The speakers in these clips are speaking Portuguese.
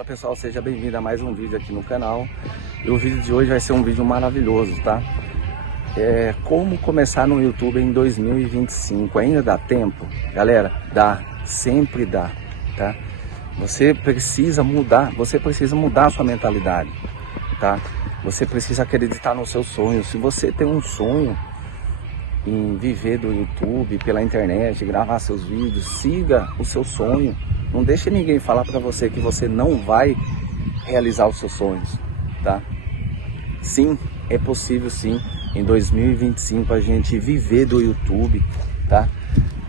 Fala pessoal, seja bem-vindo a mais um vídeo aqui no canal. E o vídeo de hoje vai ser um vídeo maravilhoso, tá? Como começar no YouTube em 2025. Ainda dá tempo? Galera, dá, sempre dá, tá? Você precisa mudar a sua mentalidade, tá? Você precisa acreditar no seu sonho. Se você tem um sonho em viver do YouTube, pela internet, gravar seus vídeos, siga o seu sonho. Não deixe ninguém falar para você que você não vai realizar os seus sonhos, tá? Sim, é possível sim, em 2025 a gente viver do YouTube, tá?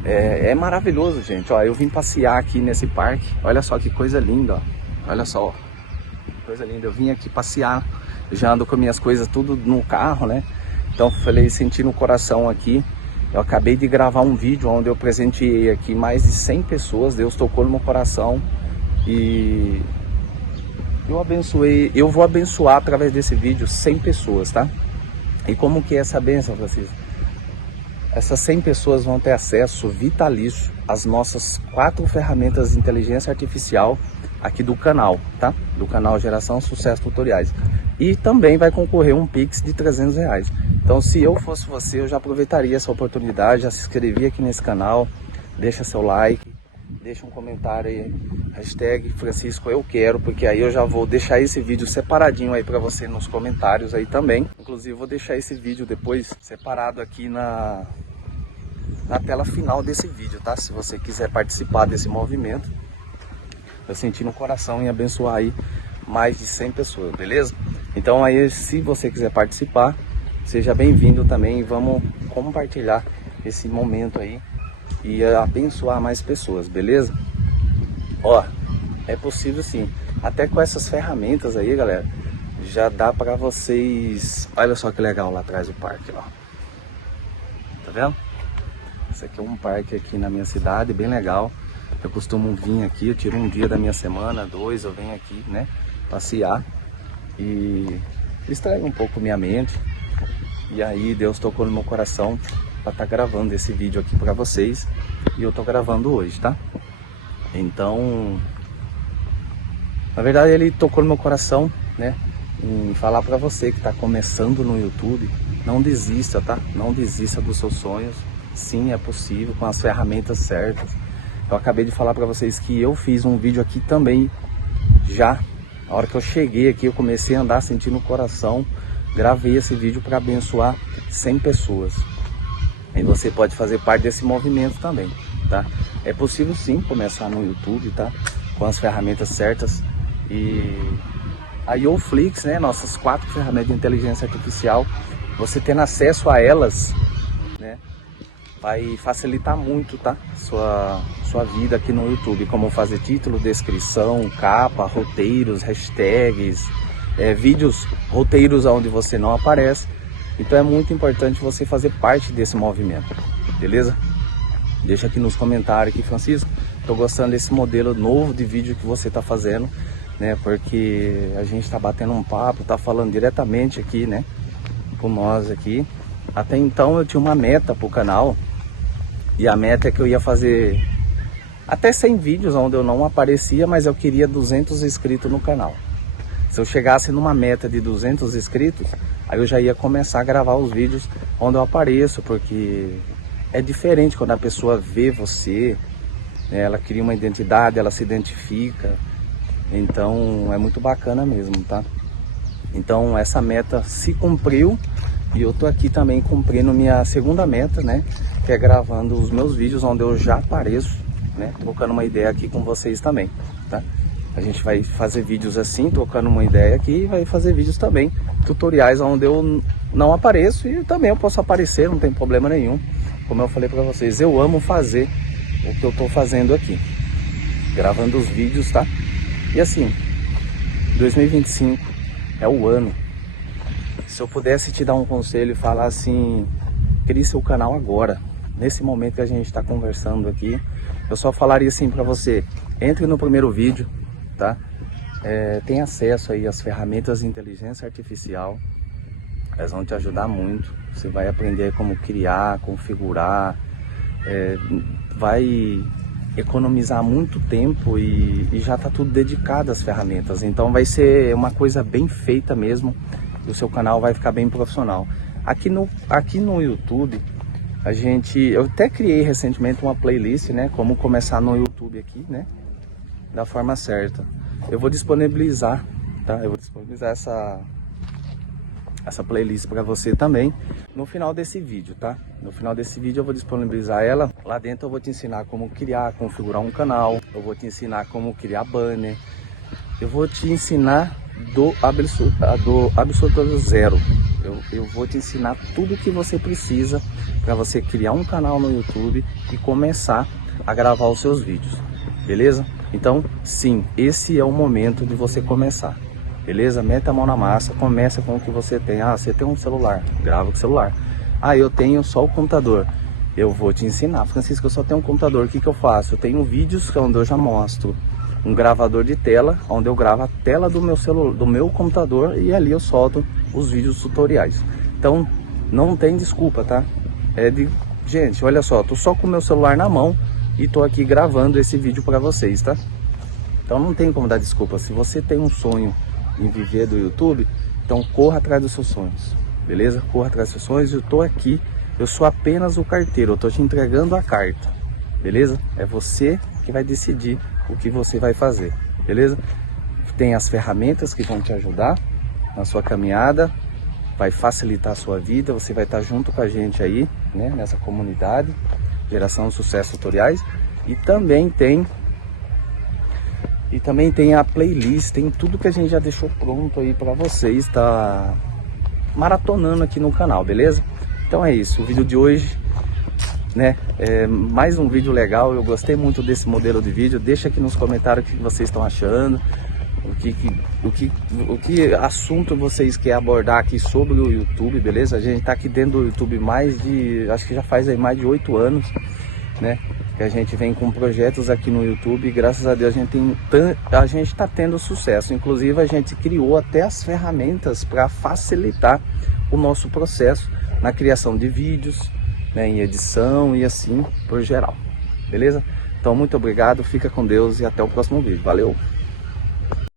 É maravilhoso, gente. Ó, eu vim passear aqui nesse parque, olha só que coisa linda, ó. Olha só, ó. Coisa linda. Eu vim aqui passear, já ando com minhas coisas tudo no carro, né? Então falei, senti no coração aqui. Eu acabei de gravar um vídeo onde eu presenteei aqui mais de 100 pessoas. Deus tocou no meu coração e eu vou abençoar através desse vídeo 100 pessoas, tá? E como que é essa bênção, Francisco? Essas 100 pessoas vão ter acesso vitalício às nossas 4 ferramentas de inteligência artificial aqui do canal, tá? Do canal Geração Sucesso Tutoriais. E também vai concorrer um Pix de R$300. Então, se eu fosse você, eu já aproveitaria essa oportunidade, já se inscrevia aqui nesse canal, deixa seu like, deixa um comentário aí, hashtag Francisco eu quero, porque aí eu já vou deixar esse vídeo separadinho aí para você nos comentários aí também. Inclusive, vou deixar esse vídeo depois separado aqui na tela final desse vídeo, tá? Se você quiser participar desse movimento, eu senti no coração em abençoar aí mais de 100 pessoas, beleza? Então aí, se você quiser participar, seja bem-vindo também. Vamos compartilhar esse momento aí e abençoar mais pessoas, beleza? Ó, é possível sim. Até com essas ferramentas aí, galera, já dá pra vocês... Olha só que legal lá atrás do parque, ó. Tá vendo? Esse aqui é um parque aqui na minha cidade, bem legal. Eu costumo vir aqui, eu tiro um dia da minha semana, 2, eu venho aqui, né, passear e distrair um pouco minha mente. E aí Deus tocou no meu coração para estar gravando esse vídeo aqui para vocês. E eu tô gravando hoje, tá? Então, na verdade ele tocou no meu coração, né, em falar para você que está começando no YouTube, não desista, tá? Não desista dos seus sonhos. Sim, é possível com as ferramentas certas. Eu acabei de falar para vocês que eu fiz um vídeo aqui também já. A hora que eu cheguei aqui, eu comecei a andar sentindo o coração. Gravei esse vídeo para abençoar 100 pessoas. E você pode fazer parte desse movimento também, tá? É possível sim começar no YouTube, tá? Com as ferramentas certas. E a YouFlix, né? Nossas 4 ferramentas de inteligência artificial, você tendo acesso a elas, né, vai facilitar muito, tá? Sua vida aqui no YouTube, como fazer título, descrição, capa, roteiros, hashtags, vídeos, roteiros onde você não aparece. Então é muito importante você fazer parte desse movimento, beleza? Deixa aqui nos comentários aqui, Francisco, tô gostando desse modelo novo de vídeo que você tá fazendo, né? Porque a gente tá batendo um papo, tá falando diretamente aqui, né, com nós aqui. Até então eu tinha uma meta pro canal, e a meta é que eu ia fazer até 100 vídeos onde eu não aparecia, mas eu queria 200 inscritos no canal. Se eu chegasse numa meta de 200 inscritos, aí eu já ia começar a gravar os vídeos onde eu apareço, porque é diferente quando a pessoa vê você, né, ela cria uma identidade, ela se identifica, então é muito bacana mesmo, tá? Então essa meta se cumpriu. E eu tô aqui também cumprindo minha segunda meta, né? Que é gravando os meus vídeos onde eu já apareço, né? Trocando uma ideia aqui com vocês também, tá? A gente vai fazer vídeos assim, trocando uma ideia aqui, e vai fazer vídeos também, tutoriais onde eu não apareço e também eu posso aparecer, não tem problema nenhum. Como eu falei pra vocês, eu amo fazer o que eu tô fazendo aqui, gravando os vídeos, tá? E assim, 2025 é o ano. Se eu pudesse te dar um conselho e falar assim, crie seu canal agora, nesse momento que a gente está conversando aqui, eu só falaria assim para você, entre no primeiro vídeo, tá? Tem acesso aí às ferramentas de inteligência artificial, elas vão te ajudar muito, você vai aprender como criar, configurar, vai economizar muito tempo e já tá tudo dedicado às ferramentas. Então vai ser uma coisa bem feita mesmo, e o seu canal vai ficar bem profissional. Aqui no YouTube, eu até criei recentemente uma playlist, né? Como começar no YouTube aqui, né? Da forma certa. Eu vou disponibilizar, tá? Eu vou disponibilizar essa playlist para você também no final desse vídeo, tá? No final desse vídeo eu vou disponibilizar ela. Lá dentro eu vou te ensinar como criar, configurar um canal. Eu vou te ensinar como criar banner. Eu vou te ensinar do absoluto zero. Eu vou te ensinar tudo o que você precisa para você criar um canal no YouTube e começar a gravar os seus vídeos, beleza? Então, sim, esse é o momento de você começar, beleza? Meta a mão na massa, começa com o que você tem. Ah, você tem um celular, grava com o celular. Ah, eu tenho só o computador. Eu vou te ensinar. Francisco, eu só tenho um computador, o que eu faço? Eu tenho vídeos onde eu já mostro um gravador de tela, onde eu gravo a tela do meu celular, do meu computador, e ali eu solto os vídeos tutoriais. Então, não tem desculpa, tá? Gente, olha só, tô só com o meu celular na mão e tô aqui gravando esse vídeo para vocês, tá? Então não tem como dar desculpa. Se você tem um sonho em viver do YouTube, então corra atrás dos seus sonhos, beleza? Corra atrás dos seus sonhos. Eu tô aqui, eu sou apenas o carteiro, eu tô te entregando a carta, beleza? É você que vai decidir o que você vai fazer, beleza? Tem as ferramentas que vão te ajudar na sua caminhada, vai facilitar a sua vida, você vai estar junto com a gente aí, né, nessa comunidade Geração Sucesso Tutoriais. E também tem a playlist, tem tudo que a gente já deixou pronto aí para vocês tá maratonando aqui no canal, beleza? Então é isso, o vídeo de hoje, né, é mais um vídeo legal. Eu gostei muito desse modelo de vídeo. Deixa aqui nos comentários o que vocês estão achando, o que assunto vocês querem abordar aqui sobre o YouTube, beleza? A gente tá aqui dentro do YouTube acho que já faz aí mais de 8 anos, né, que a gente vem com projetos aqui no YouTube, e graças a Deus a gente tá tendo sucesso. Inclusive a gente criou até as ferramentas para facilitar o nosso processo na criação de vídeos, né, em edição e assim por geral, beleza? Então muito obrigado, fica com Deus e até o próximo vídeo. Valeu!